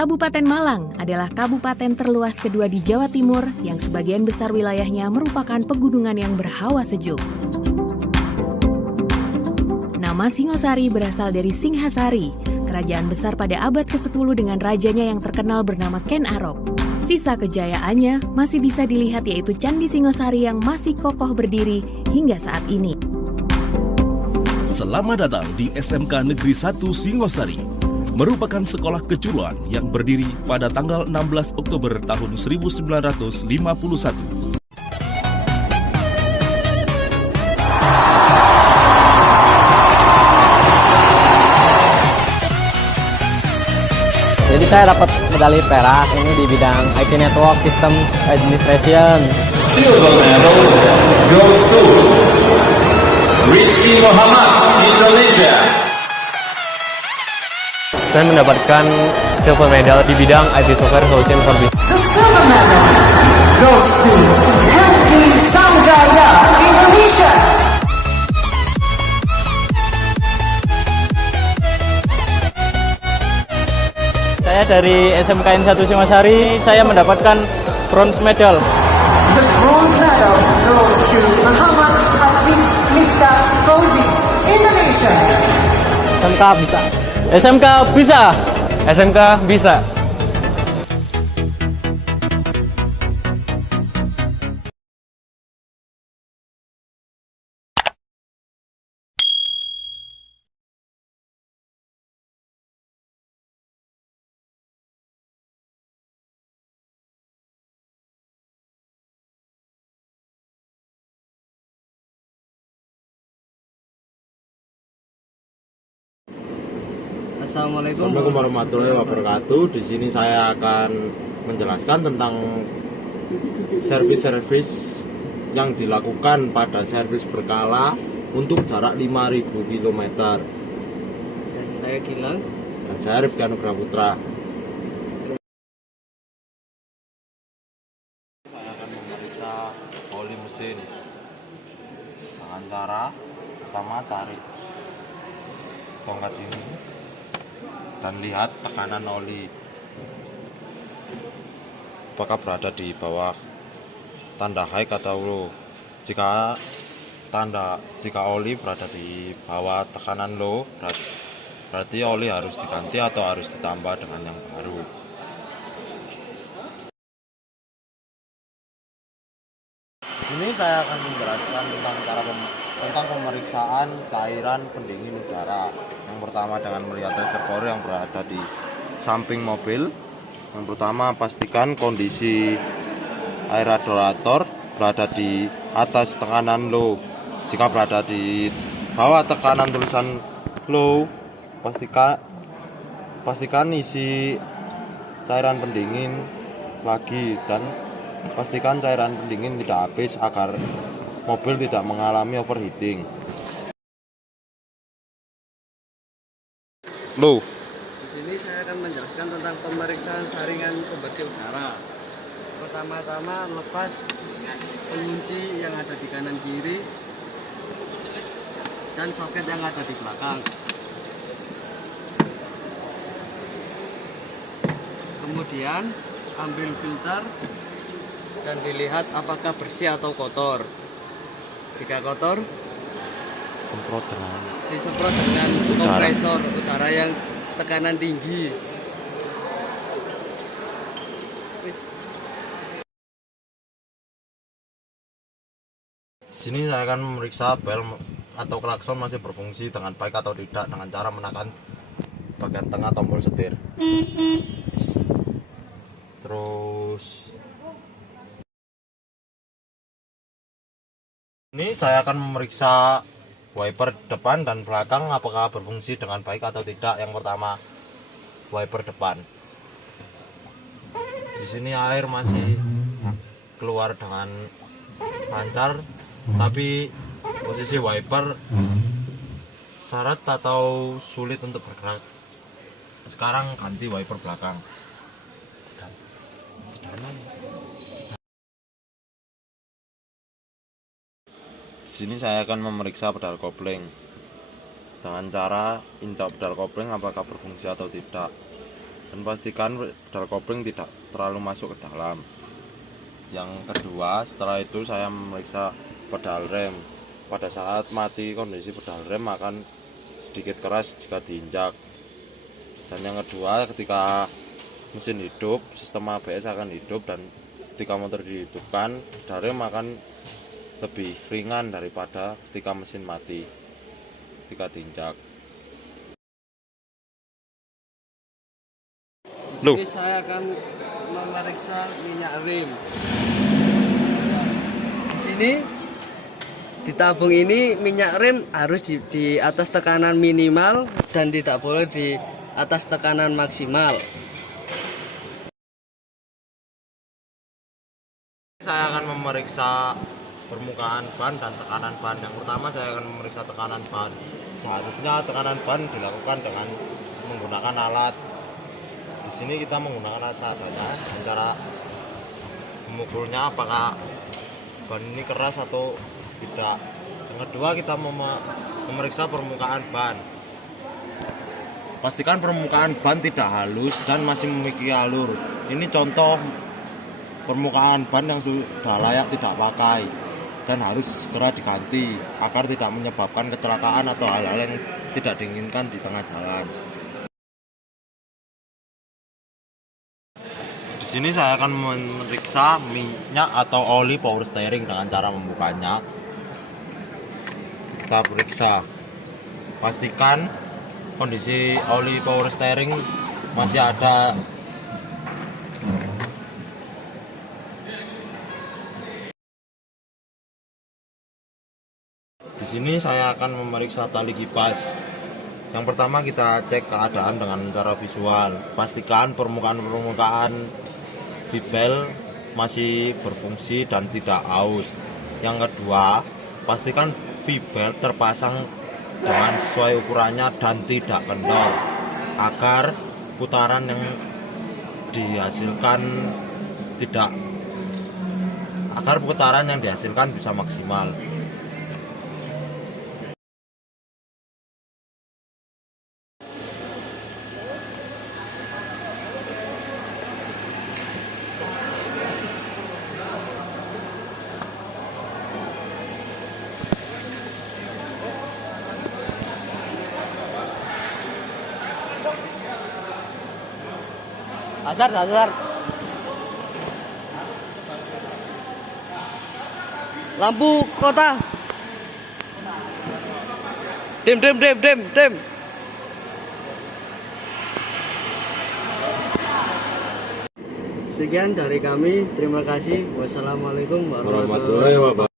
Kabupaten Malang adalah kabupaten terluas kedua di Jawa Timur yang sebagian besar wilayahnya merupakan pegunungan yang berhawa sejuk. Nama Singosari berasal dari Singhasari, kerajaan besar pada abad ke-10 dengan rajanya yang terkenal bernama Ken Arok. Sisa kejayaannya masih bisa dilihat yaitu Candi Singosari yang masih kokoh berdiri hingga saat ini. Selamat datang di SMK Negeri 1 Singosari, merupakan sekolah kejuruan yang berdiri pada tanggal 16 Oktober tahun 1951. Jadi saya dapat medali perak ini di bidang IT Network System Administration. Silver medal goes to Rizky Muhammad, Indonesia. Saya mendapatkan silver medal di bidang IT Software Solution for Business. The silver medal goes to Henki Sanjaya, Indonesia. Saya dari SMKN 1 Singosari, saya mendapatkan bronze medal. The bronze medal goes to Muhammad Hafiz Miftah Fauzi, Indonesia. SMK bisa. SMK bisa. SMK bisa. Assalamualaikum warahmatullahi wabarakatuh. Di sini saya akan menjelaskan tentang servis-servis yang dilakukan pada servis berkala untuk jarak 5.000 km. Saya Gilang. Dan saya Rifki Anugrah Putra. Saya akan memeriksa oli mesin dengan cara pertama tarik tongkat ini dan lihat tekanan oli apakah berada di bawah tanda high atau low. Jika oli berada di bawah tekanan low, berarti oli harus diganti atau harus ditambah dengan yang baru. Di sini saya akan menjelaskan tentang pemeriksaan cairan pendingin udara. Yang pertama dengan melihat reservoir yang berada di samping mobil. Yang pertama pastikan kondisi air radiator berada di atas tekanan low. Jika berada di bawah tekanan tulisan low, pastikan isi cairan pendingin lagi dan pastikan cairan pendingin tidak habis agar mobil tidak mengalami overheating. Low. Di sini saya akan menjelaskan tentang pemeriksaan saringan pembersih udara. Pertama-tama lepas pengunci yang ada di kanan kiri dan soket yang ada di belakang. Kemudian ambil filter dan dilihat apakah bersih atau kotor. Jika kotor, disemprot dengan kompresor udara yang tekanan tinggi. Di sini saya akan memeriksa bel atau klakson masih berfungsi dengan baik atau tidak dengan cara menekan bagian tengah tombol setir. Terus ini saya akan memeriksa wiper depan dan belakang apakah berfungsi dengan baik atau tidak. Yang pertama, wiper depan. Di sini air masih keluar dengan lancar, tapi posisi wiper syarat atau sulit untuk bergerak. Sekarang ganti wiper belakang. Di sini saya akan memeriksa pedal kopling dengan cara injak pedal kopling apakah berfungsi atau tidak. dan pastikan pedal kopling tidak terlalu masuk ke dalam. Yang kedua, setelah itu saya memeriksa pedal rem. Pada saat mati kondisi pedal rem akan sedikit keras jika diinjak. Dan yang kedua, ketika mesin hidup, sistem ABS akan hidup, dan ketika motor dihidupkan, pedal rem akan lebih ringan daripada ketika mesin mati ketika diinjak. Jadi saya akan memeriksa minyak rem. Sini di tabung ini minyak rem harus di atas tekanan minimal dan tidak boleh di atas tekanan maksimal. Saya akan memeriksa permukaan ban dan tekanan ban. Yang pertama saya akan memeriksa tekanan ban. Seharusnya tekanan ban dilakukan dengan menggunakan alat. Di sini kita menggunakan alat seadanya, dengan cara memukulnya apakah ban ini keras atau tidak. Yang kedua, kita memeriksa permukaan ban. Pastikan permukaan ban tidak halus dan masih memiliki alur. Ini contoh permukaan ban yang sudah layak tidak pakai dan harus segera diganti agar tidak menyebabkan kecelakaan atau hal-hal yang tidak diinginkan di tengah jalan. Di sini saya akan memeriksa minyak atau oli power steering dengan cara membukanya. Kita periksa. Pastikan kondisi oli power steering masih ada. Di sini saya akan memeriksa tali kipas. Yang pertama kita cek keadaan dengan cara visual. Pastikan permukaan V-belt masih berfungsi dan tidak aus. Yang kedua, pastikan V-belt terpasang dengan sesuai ukurannya dan tidak kendor agar putaran yang dihasilkan bisa maksimal. Azhar. Lampu kota. Dim. Sekian dari kami. Terima kasih. Wassalamualaikum warahmatullahi wabarakatuh.